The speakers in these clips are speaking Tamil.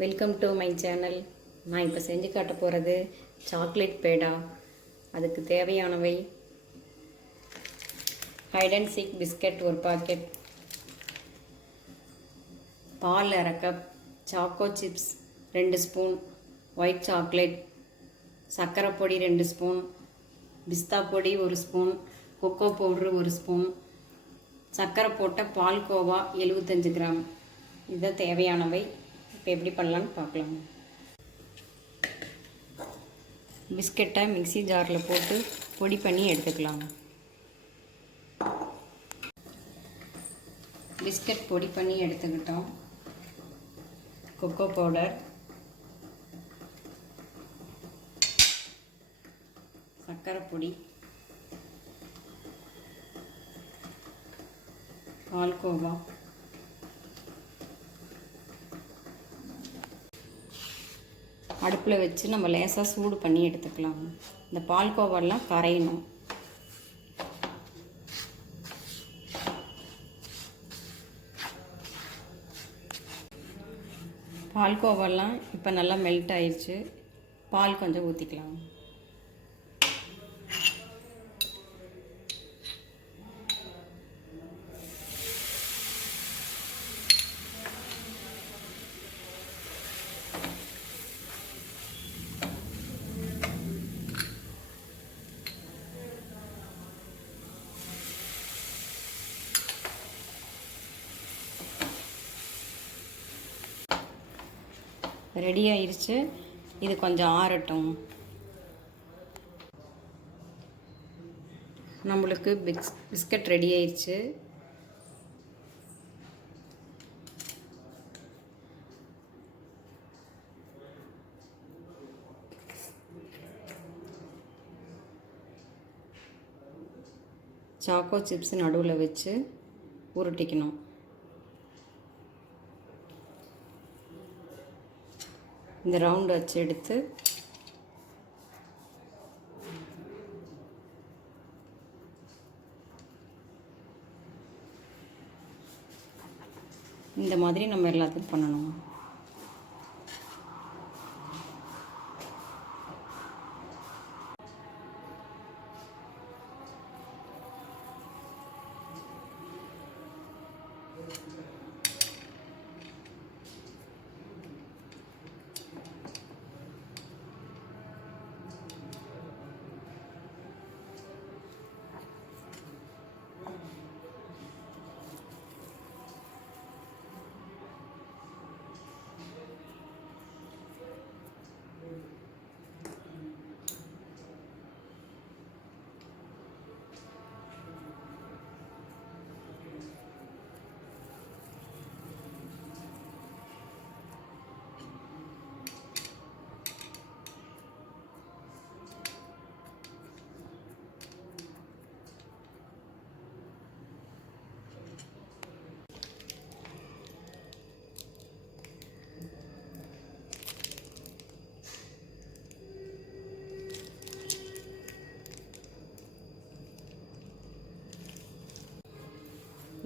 Welcome to my channel. நான் இப்போ செஞ்சு காட்ட போகிறது சாக்லேட் பேடா. அதுக்கு தேவையானவை ஹைட் அண்ட் சீக் பிஸ்கட் ஒரு பாக்கெட், பால் அரை cup, choco chips 2 spoon, white chocolate, சர்க்கரை பொடி 2 ஸ்பூன், பிஸ்தா பொடி 1 ஸ்பூன், கொக்கோ பவுட்ரு 1 ஸ்பூன், சர்க்கரை போட்ட பால்கோவா 75 கிராம். இதுதான் தேவையானவை. இப்போ எப்படி பண்ணலான்னு பார்க்கலாம். பிஸ்கட்டை மிக்ஸி ஜாரில் போட்டு பொடி பண்ணி எடுத்துக்கலாம். பிஸ்கட் பொடி பண்ணி எடுத்துக்கிட்டோம். கொக்கோ பவுடர், சர்க்கரை பொடி, பால்கோவா, அடுப்பில் வச்சு நம்ம லேசாக சூடு பண்ணி எடுத்துக்கலாம். இந்த பால்கோவாலாம் கரையணும். பால்கோவாலாம் இப்போ நல்லா மெல்ட் ஆயிடுச்சு. பால் கொஞ்சம் ஊற்றிக்கலாம். ரெடி ஆயிடுச்சு. இது கொஞ்சம் ஆறட்டும். நம்மளுக்கு பிஸ்கட் ரெடி ஆயிடுச்சு. சாக்கோ சிப்ஸ் நடுவில் வச்சு உருட்டிக்கணும். இந்த ரவுண்ட் வச்சு எடுத்து இந்த மாதிரி நம்ம எல்லாத்தையும் பண்ணணும்.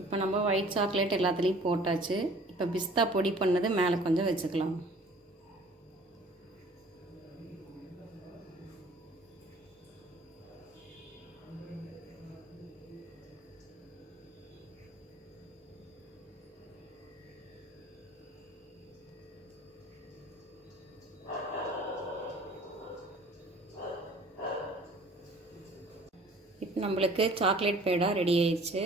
இப்போ நம்ம ஒயிட் சாக்லேட் எல்லாத்துலேயும் போட்டாச்சு. இப்போ பிஸ்தா பொடி பண்ணது மேலே கொஞ்சம் வச்சுக்கலாம். இப்போ நம்மளுக்கு சாக்லேட் பேடா ரெடி ஆயிடுச்சு.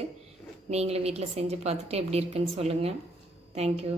நீங்களும் வீட்டில் செஞ்சு பார்த்துட்டு எப்படி இருக்குன்னு சொல்லுங்கள். தேங்க்யூ.